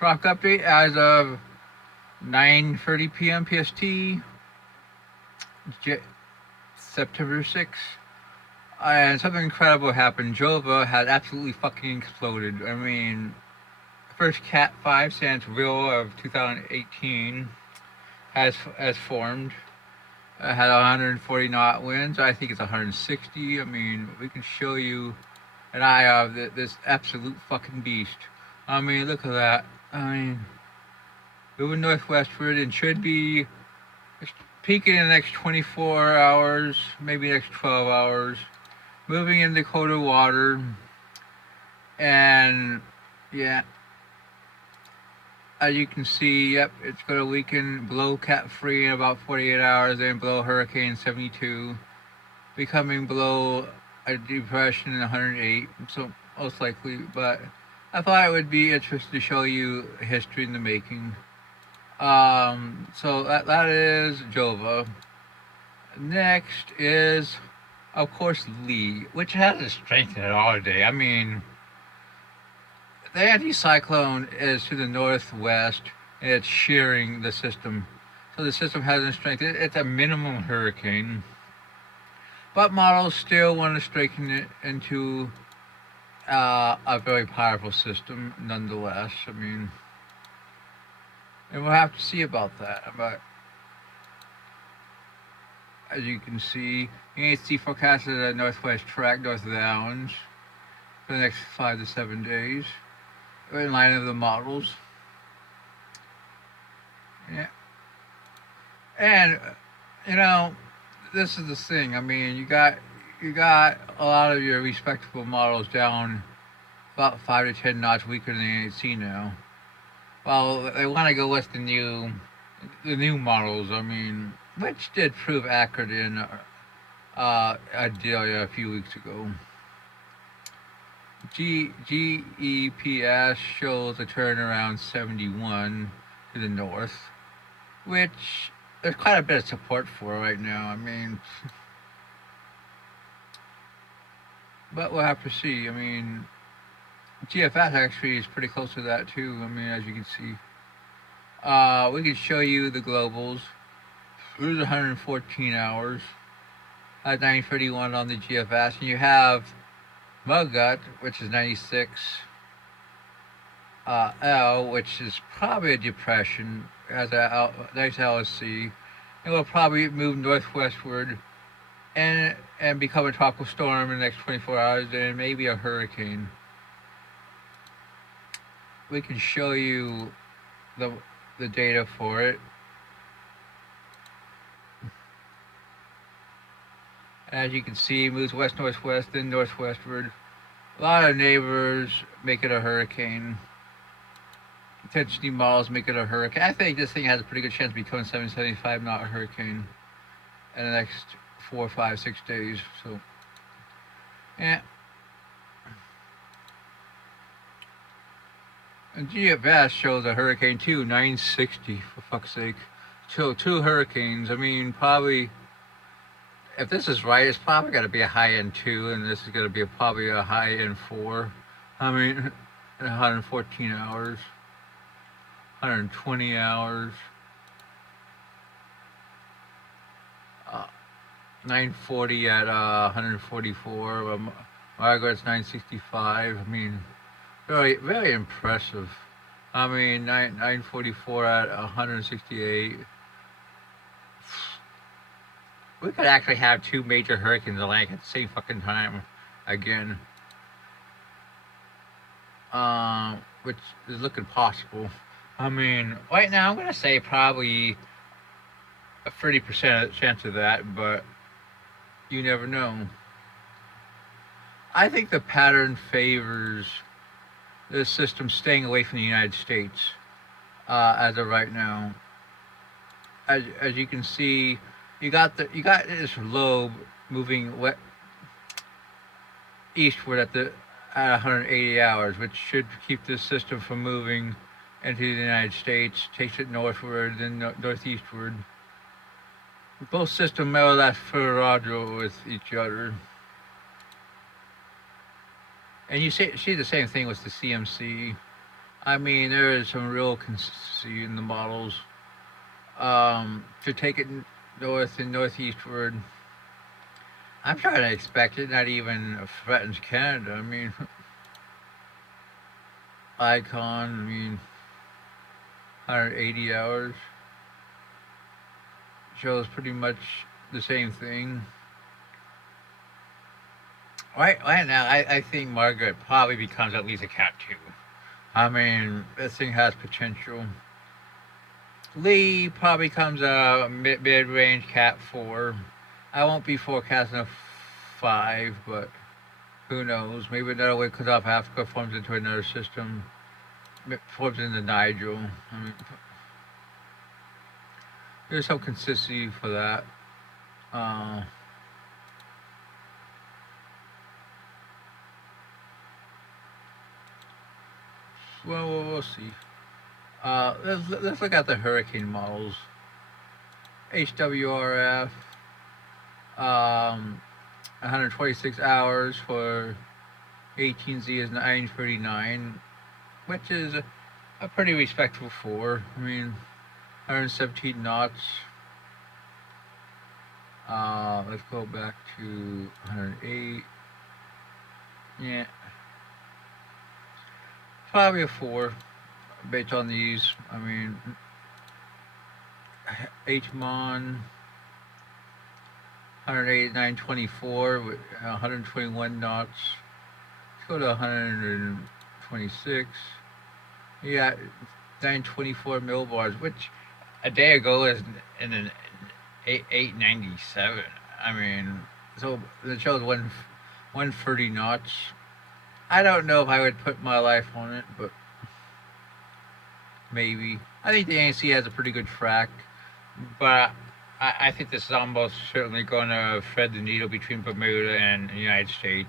Rock update as of 9:30 p.m. PST, September 6th. And something incredible happened. Jova had absolutely fucking exploded. I mean, first Cat 5 since real of 2018 has formed. Had 140 knot winds. I think it's 160. I mean, we can show you an eye of this absolute fucking beast. I mean, look at that. I mean, moving northwestward and should be peaking in the next 24 hours, maybe next 12 hours. Moving into colder water. And, yeah. As you can see, yep, it's going to weaken below Cat 3 in about 48 hours, then below Hurricane 72, becoming below a depression in 108, so most likely. But I thought it would be interesting to show you history in the making. So that is Jova. Next is, of course, Lee, which hasn't strengthened at all today. I mean, the anticyclone is to the northwest, and it's shearing the system. So the system hasn't strengthened. It's a minimum hurricane. But models still want to strengthen it into a very powerful system nonetheless. I mean, and we'll have to see about that. But as you can see, the forecasted a northwest track north of the islands for the next 5 to 7 days. In line of the models. Yeah. And this is the thing. I mean, you got a lot of your respectable models down about 5 to 10 knots weaker than the AC now. Well, they want to go with the new models. I mean, which did prove accurate in Adelia a few weeks ago. GEPS shows a turn around 71 to the north, which there's quite a bit of support for right now. I mean, but we'll have to see. I mean, GFS actually is pretty close to that too. I mean, as you can see, we can show you the globals. There's 114 hours at 9:31 on the GFS, and you have Mugut, which is 96. L, which is probably a depression, has a nice LSC. It will probably move northwestward and become a tropical storm in the next 24 hours, and maybe a hurricane. We can show you the data for it. As you can see, it moves west-northwest, then northwestward. A lot of neighbors make it a hurricane. Intensity models make it a hurricane. I think this thing has a pretty good chance of becoming 775 knot hurricane in the next 4, 5, 6 days. So, yeah. And GFS shows a hurricane too, 960 for fuck's sake. So 2 hurricanes. I mean, probably. If this is right, it's probably got to be a high end 2, and this is going to be probably a high end 4. I mean, 114 hours, 120 hours, 940 at 144. Margaret's 965. I mean, very, very impressive. I mean, 944 at 168. We could actually have 2 major hurricanes in Atlantic at the same fucking time again. Which is looking possible. I mean, right now I'm going to say probably a 30% chance of that, but you never know. I think the pattern favors this system staying away from the United States as of right now. As you can see, you got this lobe moving eastward at 180 hours, which should keep this system from moving into the United States. Takes it northward, then northeastward. Both systems more or less ferrado with each other. And you see the same thing with the CMC. I mean, there is some real consistency in the models. To take it north and northeastward, I'm trying to expect it. Not even threatens Canada. I mean, Icon. I mean, 180 hours shows pretty much the same thing. Right now, I think Margaret probably becomes at least a cat two. I mean, this thing has potential. Lee probably comes a mid range cat four. I won't be forecasting a five, but who knows? Maybe another wave comes off Africa, forms into another system, forms into Nigel. I mean, there's some consistency for that. Uh, well, we'll see. Let's look at the hurricane models. HWRF, 126 hours for 18Z is 939, which is a pretty respectable four. I mean, 117 knots. Let's go back to 108. Yeah, probably a four based on these. I mean, HMON 108, 924 with 121 knots. Let's go to 126. Yeah, 924 millibars, which a day ago is in an 897. I mean, so it shows 130 knots. I don't know if I would put my life on it, but maybe. I think the ANC has a pretty good track, but I think this is almost certainly going to thread the needle between Bermuda and the United States.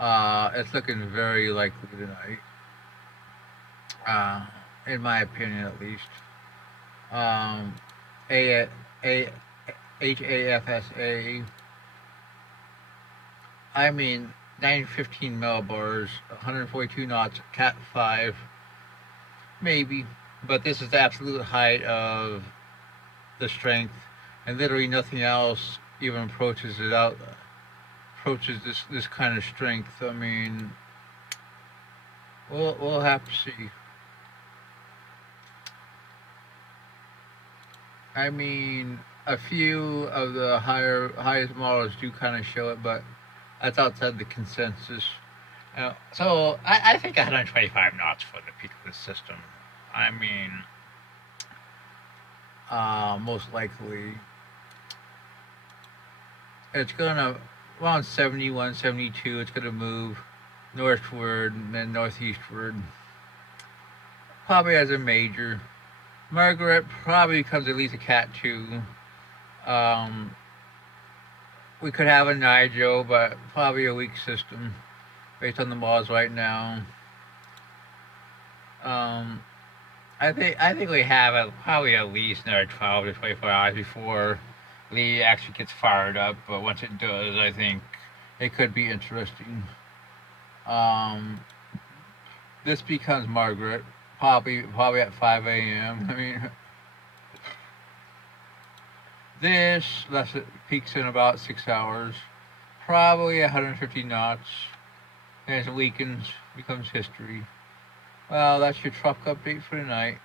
It's looking very likely tonight, in my opinion at least. Um, a HAFSA. I mean, 915 millibars, 142 knots, Cat 5, maybe. But this is the absolute height of the strength, and literally nothing else even approaches this kind of strength. I mean, we'll have to see. I mean, a few of the highest models do kind of show it, but that's outside the consensus. So I think 125 knots for the peak of the system. I mean, most likely it's gonna around 71, 72. It's gonna move northward and then northeastward, probably as a major. Margaret probably becomes at least a cat two. Um, we could have a Nigel, but probably a weak system based on the laws right now. Um, I think we have probably at least another 12 to 24 hours before Lee actually gets fired up. But once it does, I think it could be interesting. Um, this becomes Margaret, probably at 5 a.m. I mean, this peaks in about 6 hours, probably 150 knots. As it weakens, becomes history. Well, that's your truck update for tonight.